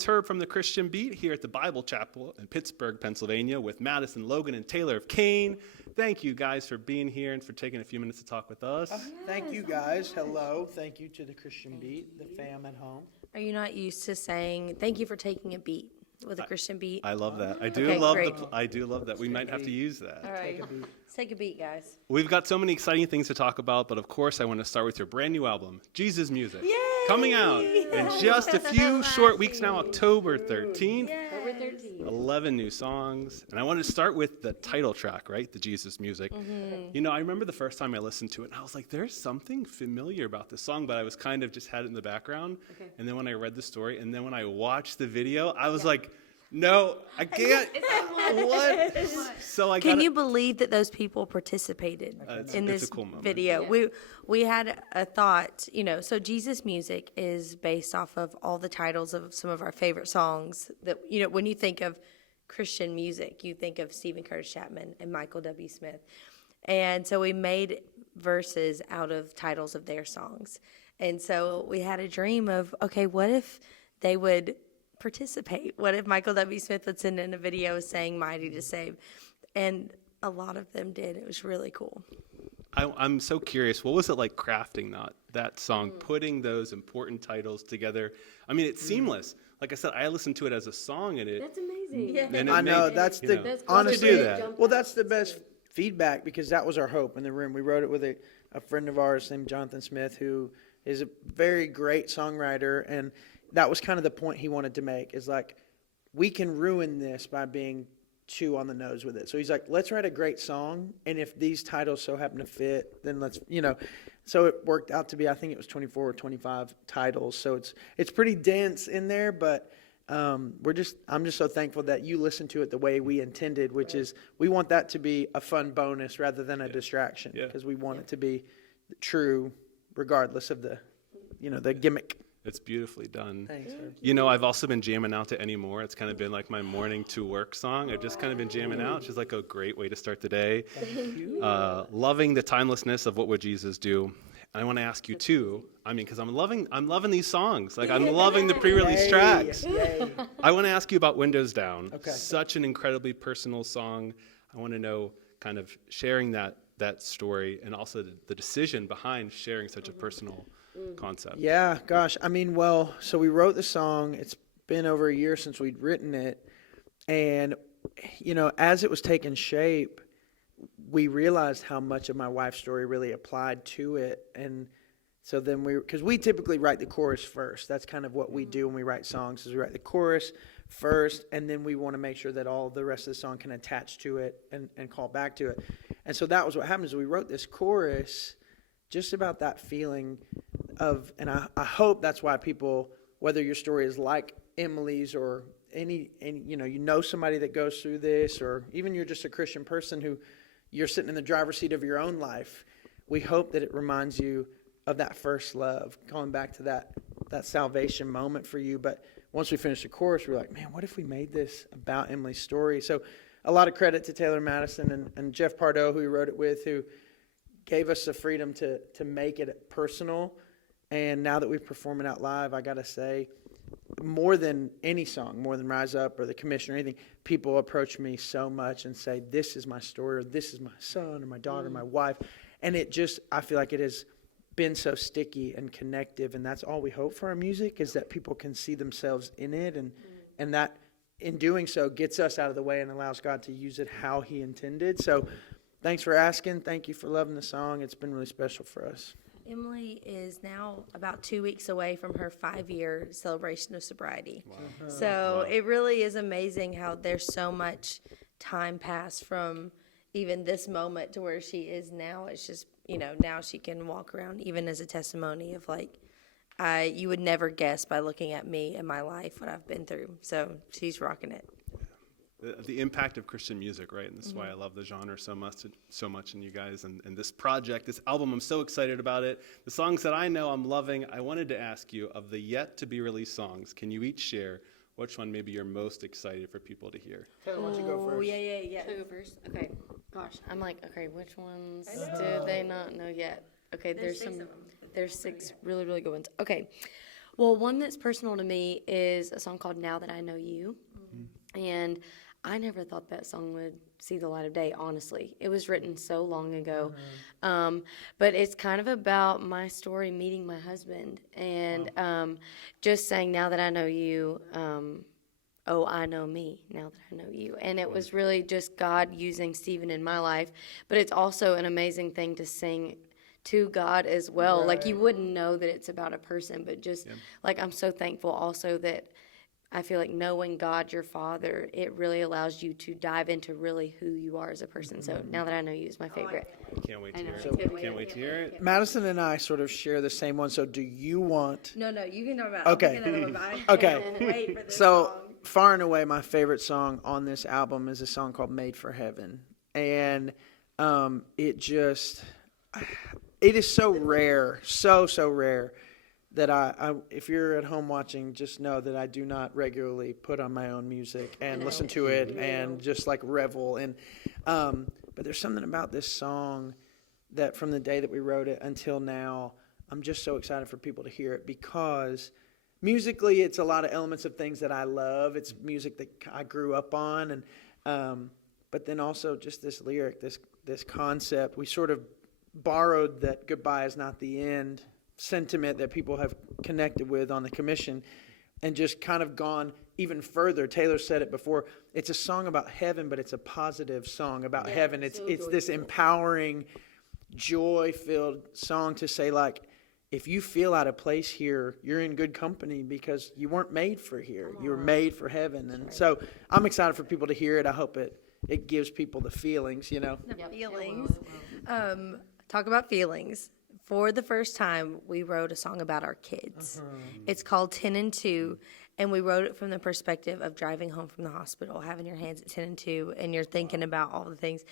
it's Herb from The Christian Beat here at the Bible Chapel in Pittsburgh, Pennsylvania with Madison, Logan, and Taylor of CAIN. Thank you guys for being here and for taking a few minutes to talk with us. Thank you guys. Hello. Thank you to The Christian Beat, the fam at home. Are you not used to saying thank you for taking a beat with a Christian beat? I love that. I do love that. We might have to use that. All right. Let's take a beat, guys. We've got so many exciting things to talk about, but of course I want to start with your brand new album, Jesus Music. Yay! Coming out in just a few short weeks now, October 13th. Yes. October 13th. 11 new songs. And I wanted to start with the title track, right? The Jesus Music. Mm-hmm. You know, I remember the first time I listened to it, and I was like, there's something familiar about this song, but I was kind of just had it in the background. Okay. And then when I read the story, and then when I watched the video, I was like, no, I can't. What? So Can you believe that those people participated in this cool moment. video? Yeah. We had a thought, so Jesus Music is based off of all the titles of some of our favorite songs that, when you think of Christian music, you think of Stephen Curtis Chapman and Michael W. Smith. And so we made verses out of titles of their songs. And so we had a dream of, okay, what if they would participate? What if Michael W. Smith would send in a video saying "Mighty to Save"? And a lot of them did. It was really cool. I'm so curious. What was it like crafting that song, putting those important titles together? I mean, it's seamless. Like I said, I listened to it as a song, and That's amazing. Yeah. And I know. That's honestly, to do that. Well, that's the best feedback because that was our hope in the room. We wrote it with a friend of ours named Jonathan Smith, who is a very great songwriter, and that was kind of the point he wanted to make, is like, we can ruin this by being too on the nose with it. So he's like, let's write a great song, and if these titles so happen to fit, then let's, So it worked out to be, I think it was 24 or 25 titles. So it's pretty dense in there, but I'm just so thankful that you listened to it the way we intended, which is we want that to be a fun bonus rather than a distraction, because we want it to be true regardless of the gimmick. it's beautifully done. Thanks, sir. I've also been jamming out to Anymore. It's kind of been like my morning to work song. I've just kind of been jamming out. It's just like a great way to start the day. Loving the timelessness of what would Jesus do. And I want to ask you too, because I'm loving these songs. Like, I'm loving the pre-release tracks. Yay. I want to ask you about Windows Down. Okay. Such an incredibly personal song. I want to know kind of sharing that story and also the decision behind sharing such a personal concept. Yeah, gosh. So we wrote the song. It's been over a year since we'd written it. And, as it was taking shape, we realized how much of my wife's story really applied to it. And so then because we typically write the chorus first. That's kind of what we do when we write songs, is we write the chorus first, and then we want to make sure that all the rest of the song can attach to it and call back to it. And so that was what happened, is we wrote this chorus just about that feeling of, and I hope that's why people, whether your story is like Emily's or any somebody that goes through this, or even you're just a Christian person who you're sitting in the driver's seat of your own life, we hope that it reminds you of that first love, going back to that salvation moment for you. But once we finished the chorus, we were like, man, what if we made this about Emily's story? So a lot of credit to Taylor Madison and Jeff Pardo, who we wrote it with, who gave us the freedom to make it personal. And now that we perform it out live, I got to say, more than any song, more than Rise Up or The Commission or anything, people approach me so much and say, this is my story, or this is my son or my daughter, my wife. And I feel like it has been so sticky and connective, and that's all we hope for our music, is that people can see themselves in it, and that in doing so gets us out of the way and allows God to use it how he intended. So thanks for asking. Thank you for loving the song. It's been really special for us. Emily is now about 2 weeks away from her 5-year celebration of sobriety. Wow. So it really is amazing how there's so much time passed from even this moment to where she is now. It's just, now she can walk around even as a testimony of you would never guess by looking at me and my life what I've been through. So she's rocking it. The impact of Christian music, right? And this is why I love the genre so much in you guys and this project, this album. I'm so excited about it. The songs that I know I'm loving. I wanted to ask you, of the yet to be released songs, can you each share which one maybe you're most excited for people to hear? Taylor, why don't you go first? Oh, yeah. Should I go first? Okay. Gosh, I'm like, okay, which ones do they not know yet? Okay, there's 6 really, really good ones. Okay. Well, one that's personal to me is a song called Now That I Know You. And I never thought that song would see the light of day, honestly. It was written so long ago. But it's kind of about my story meeting my husband and just saying, now that I know you, oh, I know me now that I know you. And it was really just God using Stephen in my life. But it's also an amazing thing to sing to God as well. Like, you wouldn't know that it's about a person, but just like, I'm so thankful also that I feel like knowing God, your Father, it really allows you to dive into really who you are as a person. So Now That I Know You is my favorite. Can't wait to hear know. it. Can't wait to hear it. Madison and I sort of share the same one. So do you want? No, you can talk about. Okay. I'm thinking about it. Okay. Wait for this So song. far and away, my favorite song on this album is a song called "Made for Heaven," and it is so rare, so rare, that I if you're at home watching, just know that I do not regularly put on my own music and listen to it and just like revel in. But there's something about this song that from the day that we wrote it until now, I'm just so excited for people to hear it, because musically it's a lot of elements of things that I love. It's music that I grew up on, and but then also just this lyric, this concept. We sort of borrowed that goodbye is not the end sentiment that people have connected with on the commission, and just kind of gone even further. Taylor said it before. It's a song about heaven, but it's a positive song about heaven. It's this empowering, joy-filled song to say, like, if you feel out of place here, you're in good company, because you weren't made for here. You were made for heaven. And so I'm excited for people to hear it. I hope it gives people the feelings, you know. Feelings. Talk about feelings. For the first time, we wrote a song about our kids. It's called 10 and 2, and we wrote it from the perspective of driving home from the hospital, having your hands at 10 and 2, and you're thinking about all the things.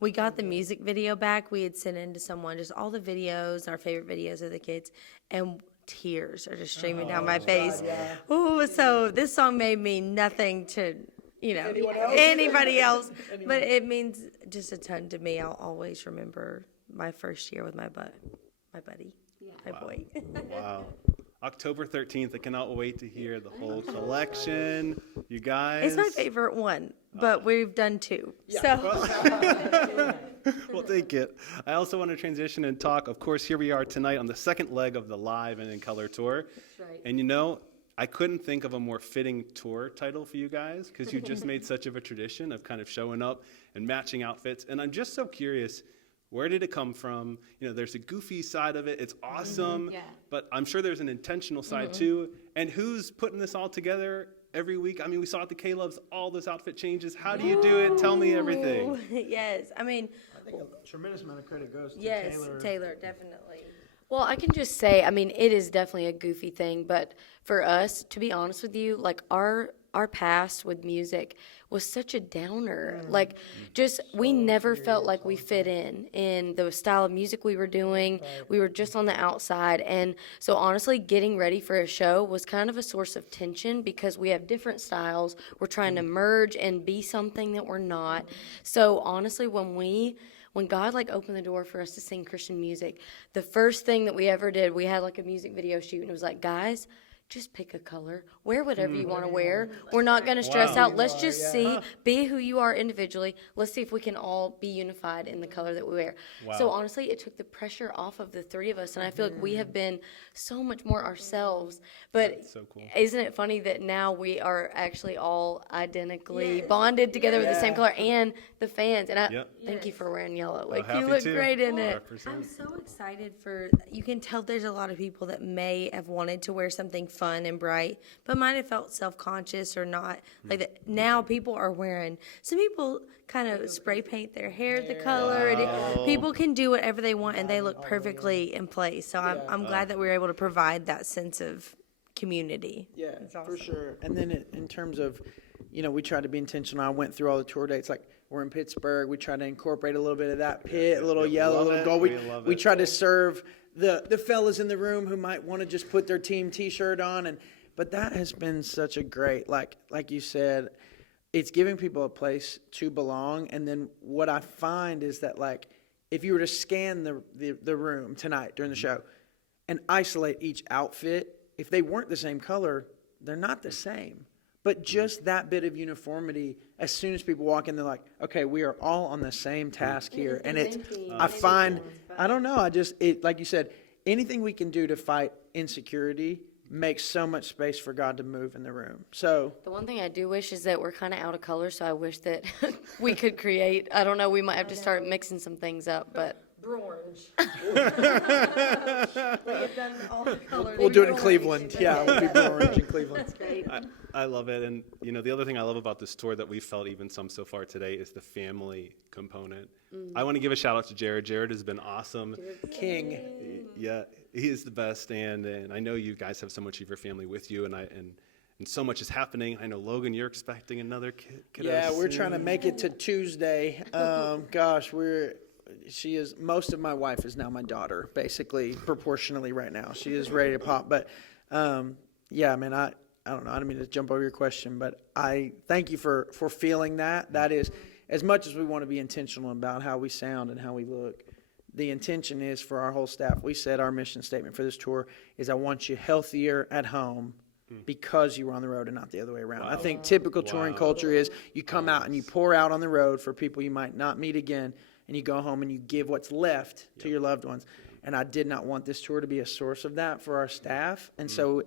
We got the music video back. We had sent in to someone just all the videos, our favorite videos of the kids, and tears are just streaming down my face. Oh, so this song made me nothing to, anybody else, but it means just a ton to me. I'll always remember my first year with my buddy, my boy. Wow. October 13th. I cannot wait to hear the whole collection. You guys. It's my favorite one, but we've done two. So Well, thank you. I also want to transition and talk. Of course, here we are tonight on the second leg of the Live and in Color tour. That's right. And I couldn't think of a more fitting tour title for you guys, because you just made such of a tradition of kind of showing up and matching outfits. And I'm just so curious, where did it come from? There's a goofy side of it. It's awesome. Yeah. But I'm sure there's an intentional side too. And who's putting this all together every week? I mean, we saw at the K-Loves all those outfit changes. How do you do it? Tell me everything. yes, I think A tremendous amount of credit goes to Taylor, definitely. Well, I can just say, it is definitely a goofy thing, but for us, to be honest with you, like our past with music was such a downer. Like, just we never felt like we fit in the style of music we were doing. We were just on the outside, and so honestly, getting ready for a show was kind of a source of tension, because we have different styles. We're trying to merge and be something that we're not. So honestly, when God opened the door for us to sing Christian music, the first thing that we ever did, we had a music video shoot, and it was like, guys, just pick a color, wear whatever you want to wear. We're not going to stress out. Let's just be who you are individually. Let's see if we can all be unified in the color that we wear. Wow. So honestly, it took the pressure off of the three of us, and I feel like we have been so much more ourselves. But That's so cool. isn't it funny that now we are actually all identically bonded together with the same color, and the fans, and I thank you for wearing yellow. happy You look to. great in it. 100%. I'm so excited you can tell there's a lot of people that may have wanted to wear something fun and bright, but might have felt self-conscious or not. Like that. Now people are wearing, some people kind of spray paint their hair the color. And people can do whatever they want, and they look perfectly in place. So I'm glad that we were able to provide that sense of community. Yeah, It's for awesome. sure. And then in terms of, we tried to be intentional. I went through all the tour dates. Like, we're in Pittsburgh. We tried to incorporate a little bit of that pit, a little yellow, a love little it. gold. We love We it. tried to serve the fellas in the room who might want to just put their team T-shirt on. But that has been such a great, like you said, it's giving people a place to belong. And then what I find is that, if you were to scan the room tonight during the show and isolate each outfit, if they weren't the same color, they're not the same. But just that bit of uniformity, as soon as people walk in, they're like, okay, we are all on the same task here. And it's, I find, I don't know, like you said, anything we can do to fight insecurity makes so much space for God to move in the room. So The one thing I do wish is that we're kind of out of color, so I wish that we could create, I don't know, we might have to start mixing some things up, but. Orange. we'll do it in Cleveland. Yeah, we'll be orange in Cleveland. Great. I love it. And, the other thing I love about this tour that we felt even some so far today is the family component. I want to give a shout out to Jared. Jared has been awesome. King. Yeah, he is the best. And I know you guys have so much of your family with you, and so much is happening. I know, Logan, you're expecting another kid. Yeah, we're trying to make it to Tuesday. Most of my wife is now my daughter, basically, proportionally right now. She is ready to pop. But, yeah, I mean, I don't know. I don't mean to jump over your question, but I thank you for feeling that. That is, as much as we want to be intentional about how we sound and how we look, the intention is for our whole staff. We said our mission statement for this tour is I want you healthier at home because you were on the road and not the other way around. Wow. I think typical touring culture is you come out and you pour out on the road for people you might not meet again, and you go home and you give what's left to your loved ones. And I did not want this tour to be a source of that for our staff. And so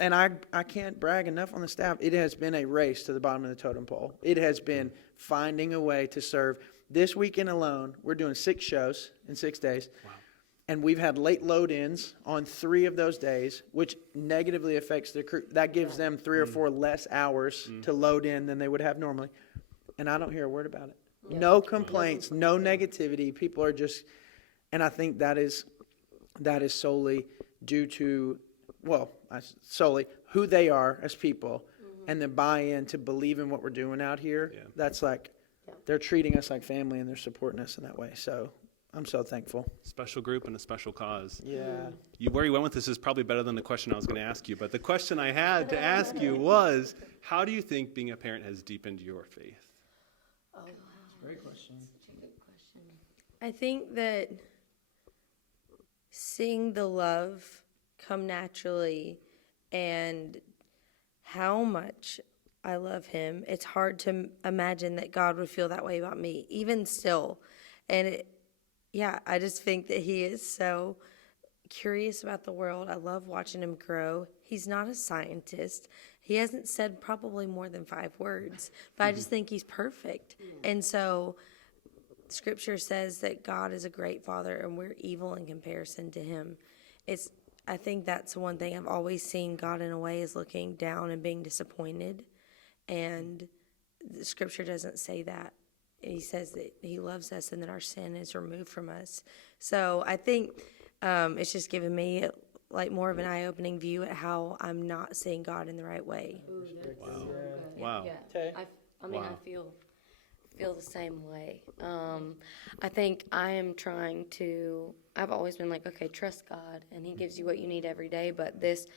I can't brag enough on the staff. It has been a race to the bottom of the totem pole. It has been finding a way to serve. This weekend alone, we're doing 6 shows in 6 days. Wow. And we've had late load-ins on 3 of those days, which negatively affects the crew. That gives them 3 or 4 less hours to load in than they would have normally. And I don't hear a word about it. Yeah. No complaints, no negativity. People are just, and I think that is solely due to, solely who they are as people, and the buy-in to believe in what we're doing out here. Yeah. That's like, they're treating us like family, and they're supporting us in that way. So I'm so thankful. Special group and a special cause. Yeah. Where you went with this is probably better than the question I was going to ask you. But the question I had to ask you was, how do you think being a parent has deepened your faith? Oh, wow. Great question. Such a good question. I think that seeing the love come naturally and how much I love him, it's hard to imagine that God would feel that way about me, even still. And I just think that he is so curious about the world. I love watching him grow. He's not a scientist. He hasn't said probably more than 5 words, but I just think he's perfect. And so Scripture says that God is a great father and we're evil in comparison to him. I think that's one thing I've always seen God in a way is looking down and being disappointed. And the Scripture doesn't say that. He says that he loves us and that our sin is removed from us. So I think it's just given me like more of an eye-opening view at how I'm not seeing God in the right way. Ooh, Wow. Yeah. Wow. Yeah. I mean, I feel the same way. I think I am trying to, I've always been like, okay, trust God, and he gives you what you need every day, but this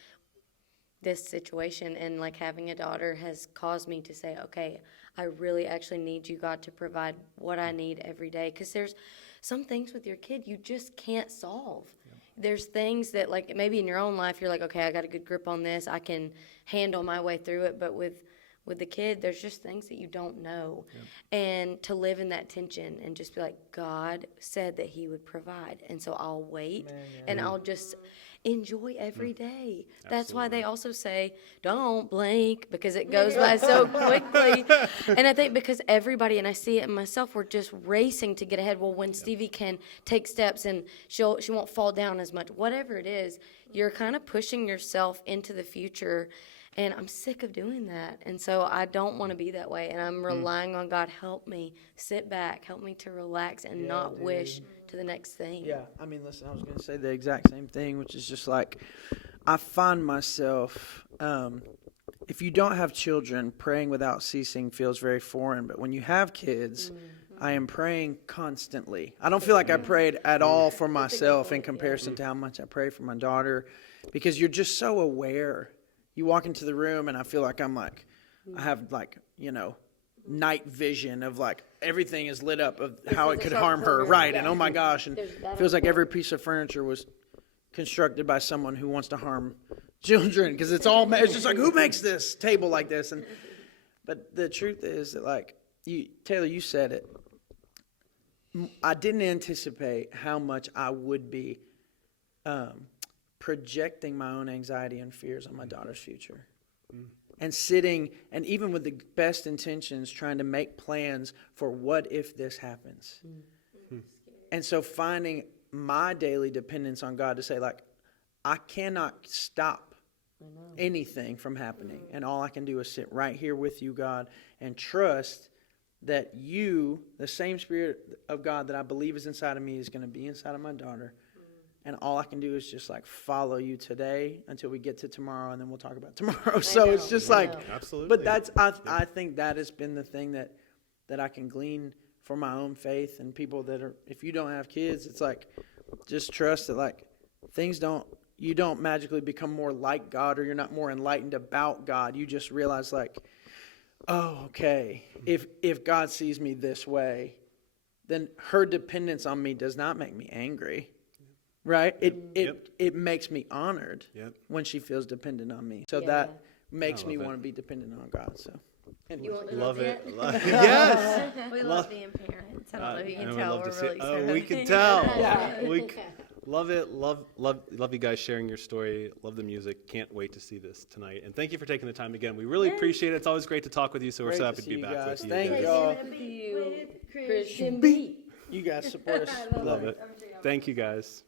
situation and like having a daughter has caused me to say, okay, I really actually need you, God, to provide what I need every day, because there's some things with your kid you just can't solve. There's things that, like, maybe in your own life, you're like, okay, I got a good grip on this. I can handle my way through it. But with the kid, there's just things that you don't know. Yeah. And to live in that tension and just be like, God said that he would provide. And so I'll wait and I'll just enjoy every day. That's why they also say, don't blink, because it goes by so quickly. And I think because everybody, and I see it in myself, we're just racing to get ahead. Well, when Stevie can take steps and she won't fall down as much, whatever it is, you're kind of pushing yourself into the future. And I'm sick of doing that. And so I don't want to be that way. And I'm relying on God, help me sit back, help me to relax and not wish to the next thing. Yeah, I mean, listen, I was going to say the exact same thing, which is just like, I find myself, if you don't have children, praying without ceasing feels very foreign. But when you have kids, I am praying constantly. I don't feel like I prayed at all for myself in comparison to how much I pray for my daughter, because you're just so aware. You walk into the room and I feel like I have like, night vision of like everything is lit up of how it could harm her. Right. And oh my gosh. And it feels like every piece of furniture was constructed by someone who wants to harm children, because it's just like, who makes this table like this? But the truth is that, like, Taylor, you said it. I didn't anticipate how much I would be projecting my own anxiety and fears on my daughter's future. And sitting, and even with the best intentions, trying to make plans for what if this happens. And so finding my daily dependence on God to say, like, I cannot stop anything from happening. And all I can do is sit right here with you, God, and trust that you, the same Spirit of God that I believe is inside of me, is going to be inside of my daughter. And all I can do is just, like, follow you today until we get to tomorrow, and then we'll talk about tomorrow. So it's just like, Absolutely. but that's, I think that has been the thing that I can glean for my own faith, and people that are, if you don't have kids, it's like, just trust that, like, you don't magically become more like God, or you're not more enlightened about God. You just realize, like, oh, okay, if God sees me this way, then her dependence on me does not make me angry. Right? It makes me honored when she feels dependent on me. So that makes me want to be dependent on God. So anyway. Love it. Yes. We love being parents. I don't know if you can tell. We're really excited. We can tell. Love it. Love you guys sharing your story. Love the music. Can't wait to see this tonight. And thank you for taking the time again. We really appreciate it. It's always great to talk with you. So we're so happy to be back with you. Thank y'all. Christian Beat. You guys support us. Love it. Thank you guys.